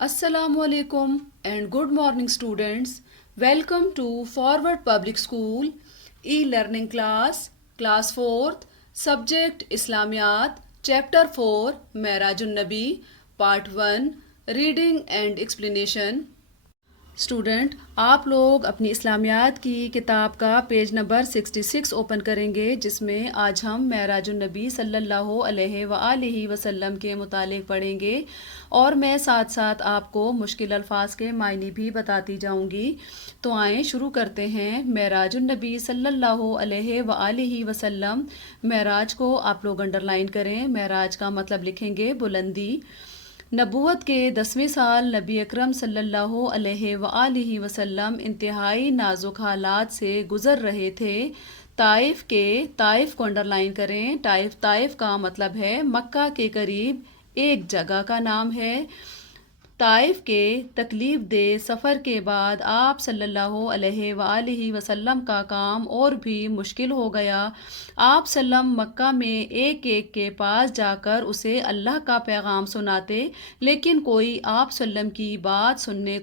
Assalamu alaikum and good morning students. Welcome to Forward Public School e-learning class 4th, subject Islamiyat, chapter 4, Mirajun Nabi, part 1, reading and explanation. Student آپ لوگ اپنی اسلامیات کی کتاب کا page number 66 open کریں گے، جس میں آج ہم معراج النبی صلی اللہ علیہ وآلہ وسلم کے متعلق پڑھیں گے، اور میں ساتھ ساتھ آپ کو مشکل الفاظ کے معنی بھی بتاتی جاؤں گی۔ تو آئیں شروع کرتے ہیں۔ معراج النبی صلی اللہ علیہ وآلہ وسلم، معراج کو آپ لوگ انڈر لائن کریں۔ معراج کا مطلب لکھیں گے بلندی۔ نبوت کے 10ویں سال نبی اکرم صلی اللہ علیہ وآلہ وسلم انتہائی نازک حالات سے گزر رہے تھے۔ طائف کو انڈر لائن کریں۔ طائف کا مطلب ہے مکہ کے قریب ایک جگہ کا نام ہے۔ طائف کے تکلیف دہ سفر کے بعد آپ صلی اللہ علیہ وآلہ وسلم کا کام اور بھی مشکل ہو گیا۔ آپ سلم مکہ میں ایک ایک کے پاس جا کر اسے اللہ کا پیغام سناتے، لیکن کوئی آپ سلم کی بات سننے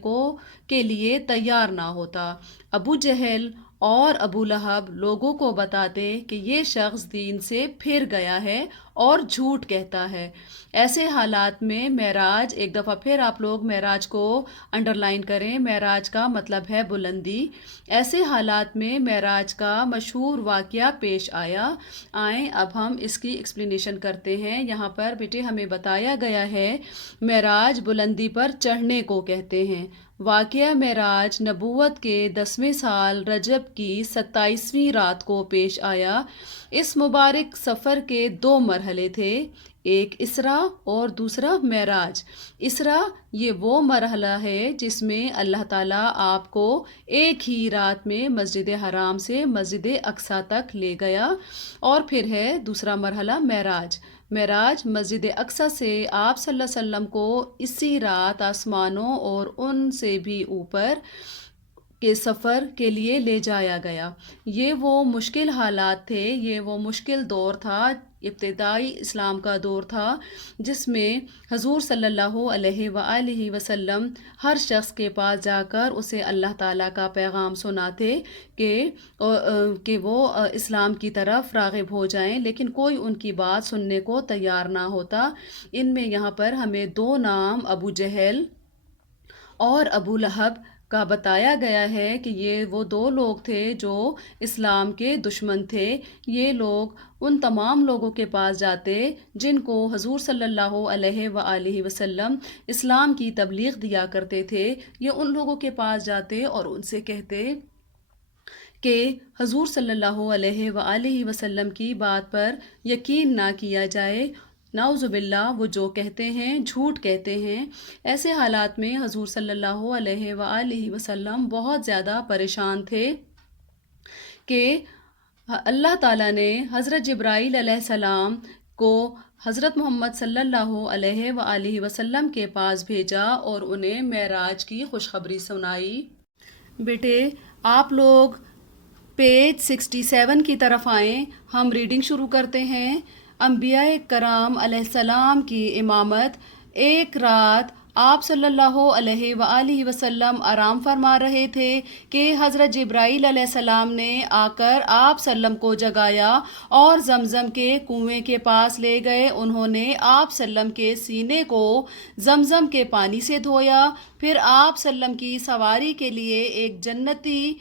کے لیے تیار نہ ہوتا۔ ابو جہل اور ابو لہب لوگوں کو بتاتے کہ یہ شخص دین سے پھر گیا ہے اور جھوٹ کہتا ہے۔ ایسے حالات میں معراج، ایک دفعہ پھر آپ لوگ معراج کو انڈر لائن کریں۔ معراج کا مطلب ہے بلندی۔ ایسے حالات میں معراج کا مشہور واقعہ پیش آیا۔ آئیں اب ہم اس کی ایکسپلینیشن کرتے ہیں۔ یہاں پر بیٹے ہمیں بتایا گیا ہے معراج بلندی پر چڑھنے کو کہتے ہیں۔ واقعہ معراج نبوت کے 10ویں سال رجب کی 27ویں رات کو پیش آیا۔ اس مبارک سفر کے 2 مرحلے تھے، ایک اسرا اور دوسرا معراج۔ اسرا یہ وہ مرحلہ ہے جس میں اللہ تعالیٰ آپ کو ایک ہی رات میں مسجد حرام سے مسجد اقصیٰ تک لے گیا، اور پھر ہے دوسرا مرحلہ معراج۔ معراج مسجد اقصیٰ سے آپ صلی اللہ علیہ وسلم کو اسی رات آسمانوں اور ان سے بھی اوپر کے سفر کے لیے لے جایا گیا۔ یہ وہ مشکل حالات تھے، یہ وہ مشکل دور تھا، ابتدائی اسلام کا دور تھا، جس میں حضور صلی اللہ علیہ وآلہ وسلم ہر شخص کے پاس جا کر اسے اللہ تعالیٰ کا پیغام سناتے کہ وہ اسلام کی طرف راغب ہو جائیں، لیکن کوئی ان کی بات سننے کو تیار نہ ہوتا۔ ان میں یہاں پر ہمیں 2 نام ابو جہل اور ابو لہب کا بتایا گیا ہے کہ یہ وہ 2 لوگ تھے جو اسلام کے دشمن تھے۔ یہ لوگ ان تمام لوگوں کے پاس جاتے جن کو حضور صلی اللہ علیہ وآلہ وسلم اسلام کی تبلیغ دیا کرتے تھے۔ یہ ان لوگوں کے پاس جاتے اور ان سے کہتے کہ حضور صلی اللہ علیہ وآلہ وسلم کی بات پر یقین نہ کیا جائے، نعوذ باللہ وہ جو کہتے ہیں جھوٹ کہتے ہیں۔ ایسے حالات میں حضور صلی اللہ علیہ وآلہ وسلم بہت زیادہ پریشان تھے کہ اللہ تعالیٰ نے حضرت جبرائیل علیہ السلام کو حضرت محمد صلی اللہ علیہ وآلہ وسلم کے پاس بھیجا اور انہیں معراج کی خوشخبری سنائی۔ بیٹے آپ لوگ پیج 67 کی طرف آئیں، ہم ریڈنگ شروع کرتے ہیں۔ انبیاء کرام علیہ السلام کی امامت۔ ایک رات آپ صلی اللہ علیہ وآلہ وسلم آرام فرما رہے تھے کہ حضرت جبرائیل علیہ السلام نے آ کر آپ سلم کو جگایا اور زمزم کے کنویں کے پاس لے گئے۔ انہوں نے آپ سلم کے سینے کو زمزم کے پانی سے دھویا، پھر آپ سلم کی سواری کے لیے ایک جنتی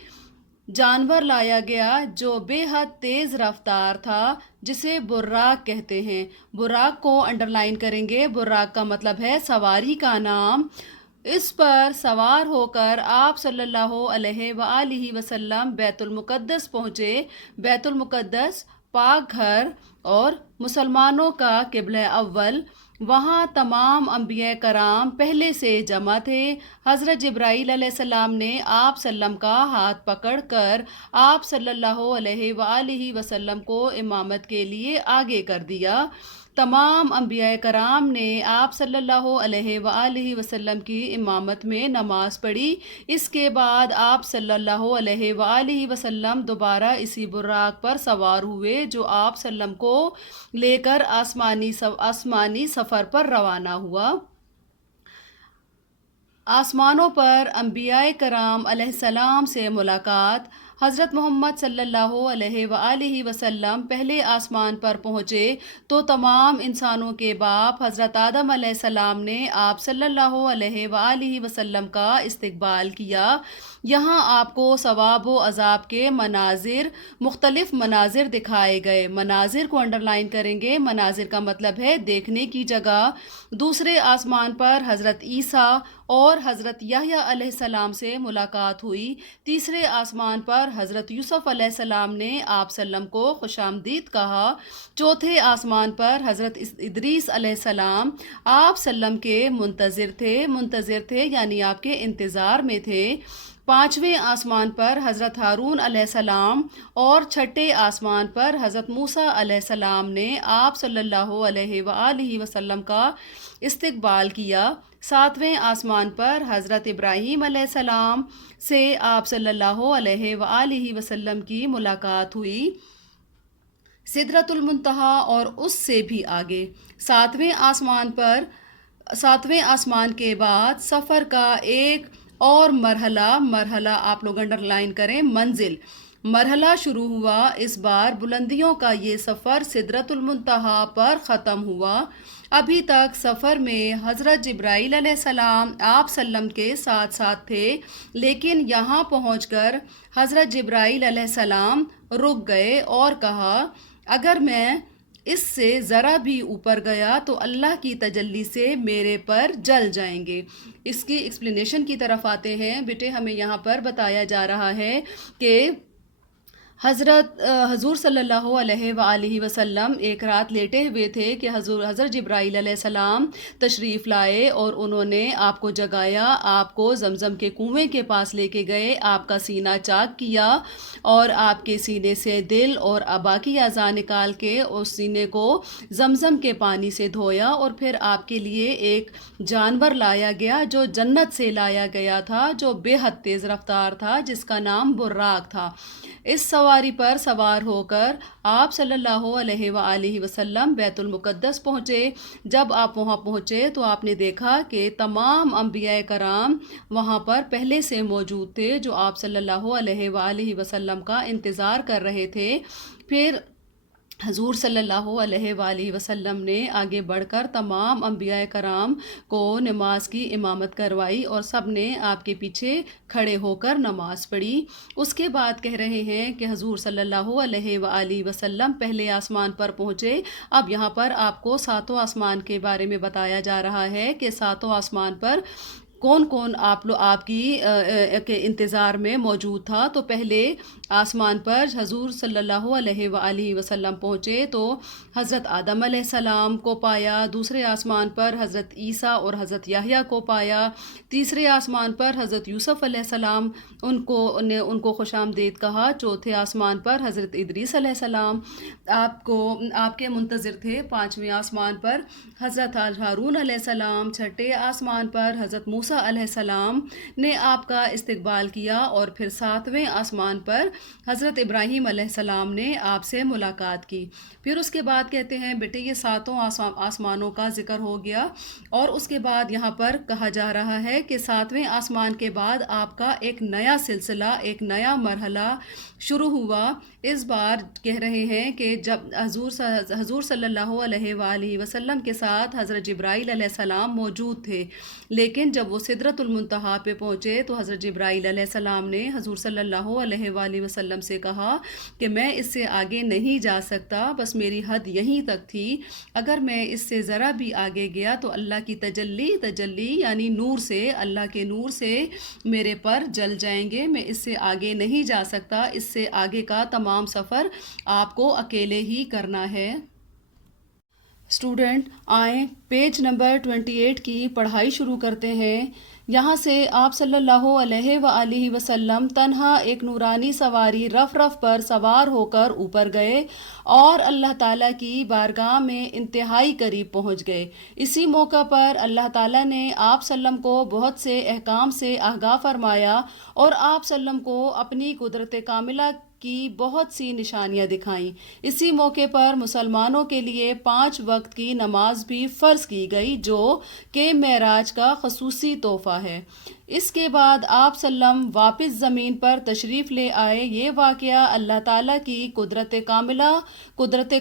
جانور لایا گیا جو بے حد تیز رفتار تھا، جسے براق کہتے ہیں۔ براق کو انڈر لائن کریں گے۔ براق کا مطلب ہے سواری کا نام۔ اس پر سوار ہو کر آپ صلی اللہ علیہ وآلہ وسلم بیت المقدس پہنچے۔ بیت المقدس پاک گھر اور مسلمانوں کا قبلہ اول۔ وہاں تمام انبیاء کرام پہلے سے جمع تھے۔ حضرت جبرائیل علیہ السلام نے آپ سلم کا ہاتھ پکڑ کر آپ صلی اللہ علیہ وآلہ وسلم کو امامت کے لیے آگے کر دیا۔ تمام انبیاء کرام نے آپ صلی اللہ علیہ وآلہ وسلم کی امامت میں نماز پڑھی۔ اس کے بعد آپ صلی اللہ علیہ وآلہ وسلم دوبارہ اسی براق پر سوار ہوئے جو آپ سلم کو لے کر آسمانی سفر پر روانہ ہوا۔ آسمانوں پر انبیاء کرام علیہ السلام سے ملاقات۔ حضرت محمد صلی اللہ علیہ وآلہ وسلم پہلے آسمان پر پہنچے تو تمام انسانوں کے باپ حضرت آدم علیہ السلام نے آپ صلی اللہ علیہ وآلہ وسلم کا استقبال کیا۔ یہاں آپ کو ثواب و عذاب کے مناظر، مختلف مناظر دکھائے گئے۔ مناظر کو انڈرلائن کریں گے۔ مناظر کا مطلب ہے دیکھنے کی جگہ۔ دوسرے آسمان پر حضرت عیسیٰ اور حضرت یحییٰ علیہ السلام سے ملاقات ہوئی۔ تیسرے آسمان پر حضرت یوسف علیہ السلام نے آپ سلم کو خوش آمدید کہا۔ چوتھے آسمان پر حضرت ادریس علیہ السلام آپ سلم کے منتظر تھے یعنی آپ کے انتظار میں تھے۔ پانچویں آسمان پر حضرت ہارون علیہ السلام اور چھٹے آسمان پر حضرت موسیٰ علیہ السلام نے آپ صلی اللہ علیہ وآلہ وسلم کا استقبال کیا۔ ساتویں آسمان پر حضرت ابراہیم علیہ السلام سے آپ صلی اللہ علیہ وآلہ وسلم کی ملاقات ہوئی۔ سدرۃ المنتہا اور اس سے بھی آگے۔ ساتویں آسمان کے بعد سفر کا ایک اور مرحلہ آپ لوگ انڈرلائن کریں، مرحلہ شروع ہوا۔ اس بار بلندیوں کا یہ سفر سدرۃ المنتہا پر ختم ہوا۔ ابھی تک سفر میں حضرت جبرائیل علیہ السلام آپ سلم کے ساتھ تھے، لیکن یہاں پہنچ کر حضرت جبرائیل علیہ السلام رک گئے اور کہا اگر میں اس سے ذرا بھی اوپر گیا تو اللہ کی تجلی سے میرے پر جل جائیں گے۔ اس کی ایکسپلینیشن کی طرف آتے ہیں۔ بیٹے ہمیں یہاں پر بتایا جا رہا ہے کہ حضور صلی اللہ علیہ وآلہ وسلم ایک رات لیٹے ہوئے تھے کہ حضرت جبرائیل علیہ السلام تشریف لائے اور انہوں نے آپ کو جگایا، آپ کو زمزم کے کنویں کے پاس لے کے گئے، آپ کا سینہ چاک کیا اور آپ کے سینے سے دل اور باقی اعضاء نکال کے اس سینے کو زمزم کے پانی سے دھویا، اور پھر آپ کے لیے ایک جانور لایا گیا جو جنت سے لایا گیا تھا، جو بے حد تیز رفتار تھا، جس کا نام براق تھا۔ اس سواری پر سوار ہو کر آپ صلی اللہ علیہ وآلہ وسلم بیت المقدس پہنچے۔ جب آپ وہاں پہنچے تو آپ نے دیکھا کہ تمام انبیاء کرام وہاں پر پہلے سے موجود تھے جو آپ صلی اللہ علیہ وآلہ وسلم کا انتظار کر رہے تھے۔ پھر حضور صلی اللہ علیہ وآلہ وسلم نے آگے بڑھ کر تمام انبیاء کرام کو نماز کی امامت کروائی اور سب نے آپ کے پیچھے کھڑے ہو کر نماز پڑھی۔ اس کے بعد کہہ رہے ہیں کہ حضور صلی اللہ علیہ وآلہ وسلم پہلے آسمان پر پہنچے۔ اب یہاں پر آپ کو ساتوں آسمان کے بارے میں بتایا جا رہا ہے کہ ساتوں آسمان پر کون آپ کے انتظار میں موجود تھا۔ تو پہلے آسمان پر حضور صلی اللہ علیہ وآلہ وسلم پہنچے تو حضرت آدم علیہ السلام کو پایا۔ دوسرے آسمان پر حضرت عیسیٰ اور حضرت یحییٰ کو پایا۔ تیسرے آسمان پر حضرت یوسف علیہ السلام ان کو خوش آمدید کہا۔ چوتھے آسمان پر حضرت ادریس علیہ السلام آپ کے منتظر تھے۔ پانچویں آسمان پر حضرت ہارون علیہ السلام۔ چھٹے آسمان پر حضرت موسیٰ علیہ السلام نے آپ کا استقبال کیا، اور پھر ساتویں آسمان پر حضرت ابراہیم علیہ السلام نے آپ سے ملاقات کی۔ پھر اس کے بعد کہتے ہیں بیٹے یہ ساتوں آسمانوں کا ذکر ہو گیا، اور اس کے بعد یہاں پر کہا جا رہا ہے کہ ساتویں آسمان کے بعد آپ کا ایک نیا سلسلہ، ایک نیا مرحلہ شروع ہوا۔ اس بار کہہ رہے ہیں کہ جب حضور صلی اللہ علیہ وآلہ وسلم کے ساتھ حضرت جبرائیل علیہ السلام موجود تھے، لیکن جب وہ سدرۃ المنتہا پہ پہنچے تو حضرت جبرائیل علیہ السلام نے حضور صلی اللہ علیہ وآلہ وسلم سے کہا کہ میں اس سے آگے نہیں جا سکتا، بس میری حد یہیں تک تھی، اگر میں اس سے ذرا بھی آگے گیا تو اللہ کی تجلی یعنی نور سے، اللہ کے نور سے میرے پر جل جائیں گے، میں اس سے آگے نہیں جا سکتا، اس سے آگے کا تمام سفر آپ کو اکیلے ہی کرنا ہے۔ اسٹوڈنٹ آئیں پیج نمبر 28 کی پڑھائی شروع کرتے ہیں۔ یہاں سے آپ صلی اللہ علیہ وآلہ وسلم تنہا ایک نورانی سواری رف پر سوار ہو کر اوپر گئے اور اللہ تعالیٰ کی بارگاہ میں انتہائی قریب پہنچ گئے۔ اسی موقع پر اللہ تعالیٰ نے آپ سلم کو بہت سے احکام سے آگاہ فرمایا اور آپ سلم کو اپنی قدرت کاملہ کی بہت سی نشانیاں دکھائیں۔ اسی موقع پر مسلمانوں کے لیے 5 وقت کی نماز بھی فرض کی گئی جو کہ معراج کا خصوصی تحفہ ہے۔ اس کے بعد آپ سلم واپس زمین پر تشریف لے آئے۔ یہ واقعہ اللہ تعالیٰ کی قدرت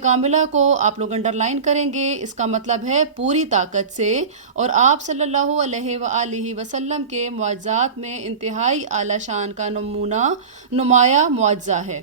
کاملہ کو آپ لوگ انڈرلائن کریں گے، اس کا مطلب ہے پوری طاقت سے، اور آپ صلی اللہ علیہ وآلہ وسلم کے معجزات میں انتہائی اعلیٰ شان کا نمایاں معجزہ ہے۔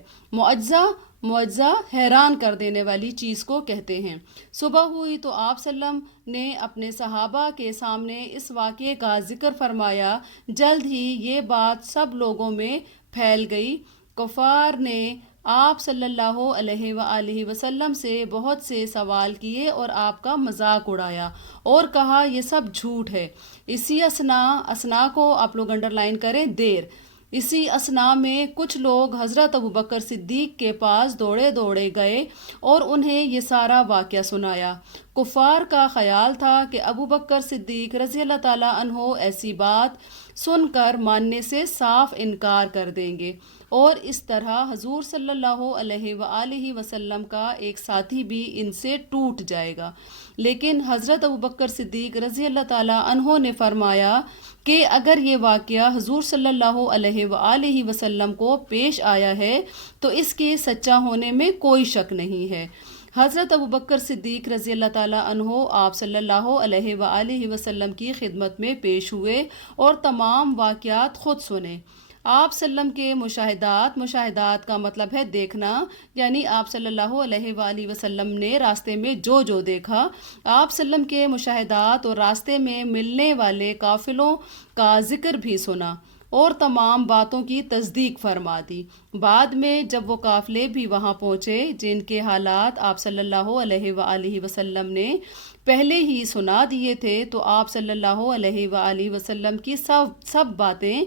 معجزہ حیران کر دینے والی چیز کو کہتے ہیں۔ صبح ہوئی تو آپ سلم نے اپنے صحابہ کے سامنے اس واقعے کا ذکر فرمایا۔ جلد ہی یہ بات سب لوگوں میں پھیل گئی۔ کفار نے آپ صلی اللہ علیہ وآلہ وسلم سے بہت سے سوال کیے اور آپ کا مذاق اڑایا اور کہا یہ سب جھوٹ ہے۔ اسی اسنا کو آپ لوگ انڈرلائن کریں، دیر۔ اسی اسنا میں کچھ لوگ حضرت ابوبکر صدیق کے پاس دوڑے گئے اور انہیں یہ سارا واقعہ سنایا۔ کفار کا خیال تھا کہ ابوبکر صدیق رضی اللہ تعالیٰ عنہ ایسی بات سن کر ماننے سے صاف انکار کر دیں گے، اور اس طرح حضور صلی اللہ علیہ وآلہ وسلم کا ایک ساتھی بھی ان سے ٹوٹ جائے گا۔ لیکن حضرت ابوبکر صدیق رضی اللہ تعالیٰ عنہ نے فرمایا کہ اگر یہ واقعہ حضور صلی اللہ علیہ وآلہ وسلم کو پیش آیا ہے تو اس کے سچا ہونے میں کوئی شک نہیں ہے۔ حضرت ابوبکر صدیق رضی اللہ تعالیٰ عنہ آپ صلی اللہ علیہ وآلہ وسلم کی خدمت میں پیش ہوئے اور تمام واقعات خود سنے۔ آپ سلم کے مشاہدات کا مطلب ہے دیکھنا، یعنی آپ صلی اللہ علیہ وآلہ وسلم نے راستے میں جو دیکھا، آپ سلم کے مشاہدات اور راستے میں ملنے والے قافلوں کا ذکر بھی سنا اور تمام باتوں کی تصدیق فرما دی۔ بعد میں جب وہ قافلے بھی وہاں پہنچے جن کے حالات آپ صلی اللہ علیہ وآلہ وسلم نے پہلے ہی سنا دیے تھے، تو آپ صلی اللہ علیہ وآلہ وسلم کی سب باتیں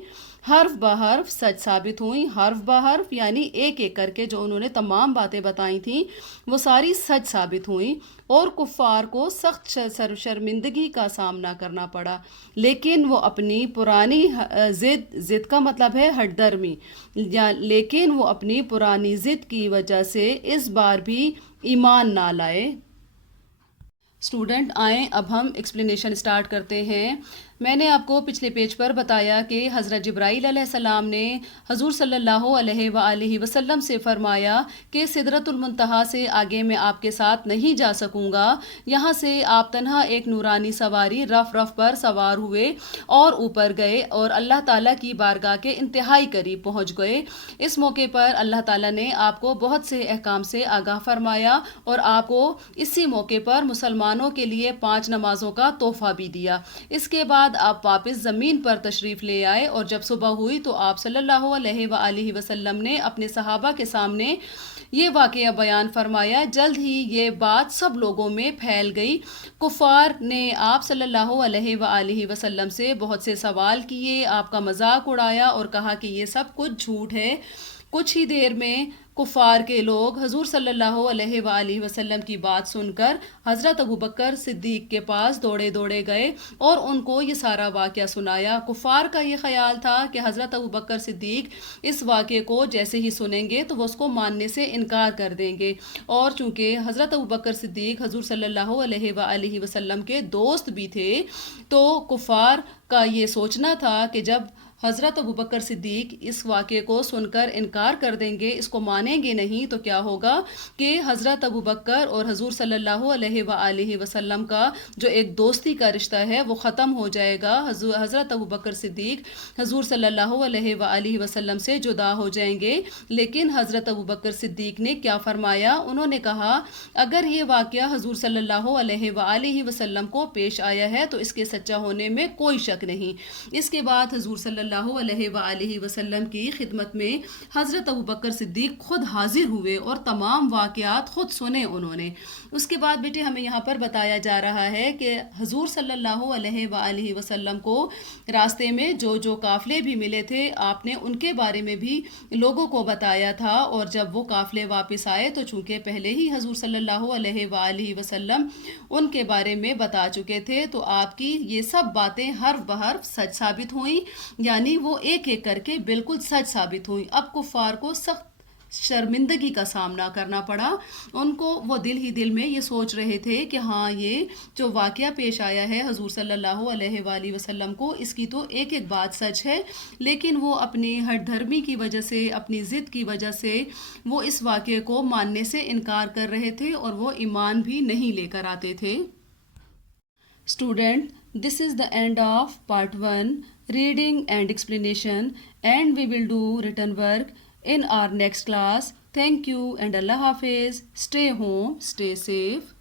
حرف بحرف سچ ثابت ہوئیں۔ حرف بحرف یعنی ایک ایک کر کے جو انہوں نے تمام باتیں بتائی تھیں وہ ساری سچ ثابت ہوئیں، اور کفار کو سخت شرمندگی کا سامنا کرنا پڑا، لیکن وہ اپنی پرانی ضد کا مطلب ہے ہٹ درمی، لیکن وہ اپنی پرانی ضد کی وجہ سے اس بار بھی ایمان نہ لائے۔ اسٹوڈنٹ آئیں اب ہم ایکسپلینیشن اسٹارٹ کرتے ہیں۔ میں نے آپ کو پچھلے پیج پر بتایا کہ حضرت جبرائیل علیہ السلام نے حضور صلی اللہ علیہ وآلہ وسلم سے فرمایا کہ سدرۃ المنتہا سے آگے میں آپ کے ساتھ نہیں جا سکوں گا۔ یہاں سے آپ تنہا ایک نورانی سواری رف پر سوار ہوئے اور اوپر گئے اور اللہ تعالیٰ کی بارگاہ کے انتہائی قریب پہنچ گئے۔ اس موقع پر اللہ تعالیٰ نے آپ کو بہت سے احکام سے آگاہ فرمایا اور آپ کو اسی موقع پر مسلمانوں کے لیے 5 نمازوں کا تحفہ بھی دیا۔ اس کے بعد آپ واپس زمین پر تشریف لے آئے، اور جب صبح ہوئی تو آپ صلی اللہ علیہ وآلہ وسلم نے اپنے صحابہ کے سامنے یہ واقعہ بیان فرمایا۔ جلد ہی یہ بات سب لوگوں میں پھیل گئی۔ کفار نے آپ صلی اللہ علیہ وآلہ وسلم سے بہت سے سوال کیے، آپ کا مذاق اڑایا اور کہا کہ یہ سب کچھ جھوٹ ہے۔ کچھ ہی دیر میں کفار کے لوگ حضور صلی اللہ علیہ وآلہ وسلم کی بات سن کر حضرت ابوبکر صدیق کے پاس دوڑے گئے اور ان کو یہ سارا واقعہ سنایا۔ کفار کا یہ خیال تھا کہ حضرت ابوبکر صدیق اس واقعے کو جیسے ہی سنیں گے تو وہ اس کو ماننے سے انکار کر دیں گے، اور چونکہ حضرت ابوبکر صدیق حضور صلی اللہ علیہ وآلہ وسلم کے دوست بھی تھے، تو کفار کا یہ سوچنا تھا کہ جب حضرت ابوبکر صدیق اس واقعے کو سن کر انکار کر دیں گے، اس کو مانیں گے نہیں، تو کیا ہوگا کہ حضرت ابوبکر اور حضور صلی اللہ علیہ وآلہ وسلم کا جو ایک دوستی کا رشتہ ہے وہ ختم ہو جائے گا۔ حضرت ابوبکر صدیق حضور صلی اللہ علیہ وآلہ وسلم سے جدا ہو جائیں گے۔ لیکن حضرت ابوبکر صدیق نے کیا فرمایا؟ انہوں نے کہا اگر یہ واقعہ حضور صلی اللہ علیہ وآلہ وسلم کو پیش آیا ہے تو اس کے سچا ہونے میں کوئی شک نہیں۔ اس کے بعد حضور صلی اللہ علیہ وآلہ وسلم کی خدمت میں حضرت ابوبکر صدیق خود حاضر ہوئے اور تمام واقعات خود سنے انہوں نے۔ اس کے بعد بیٹے ہمیں یہاں پر بتایا جا رہا ہے کہ حضور صلی اللہ علیہ وآلہ وسلم کو راستے میں جو قافلے بھی ملے تھے آپ نے ان کے بارے میں بھی لوگوں کو بتایا تھا، اور جب وہ قافلے واپس آئے تو چونکہ پہلے ہی حضور صلی اللہ علیہ وآلہ وسلم ان کے بارے میں بتا چکے تھے، تو آپ کی یہ سب باتیں حرف بحرف سچ ثابت ہوئیں، یعنی وہ ایک ایک کر کے بالکل سچ ثابت ہوئیں۔ اب کفار کو سخت شرمندگی کا سامنا کرنا پڑا. ان کو وہ دل ہی دل میں یہ سوچ رہے تھے کہ ہاں یہ جو واقعہ پیش آیا ہے حضور صلی اللہ علیہ وآلہ وسلم کو، اس کی تو ایک ایک بات سچ ہے، لیکن وہ اپنی ہٹ دھرمی کی وجہ سے، اپنی ضد کی وجہ سے وہ اس واقعے کو ماننے سے انکار کر رہے تھے اور وہ ایمان بھی نہیں لے کر آتے تھے. Student, this is the end of part 1 reading and explanation, and we will do written work in our next class. Thank you and Allah Hafiz. Stay home, stay safe.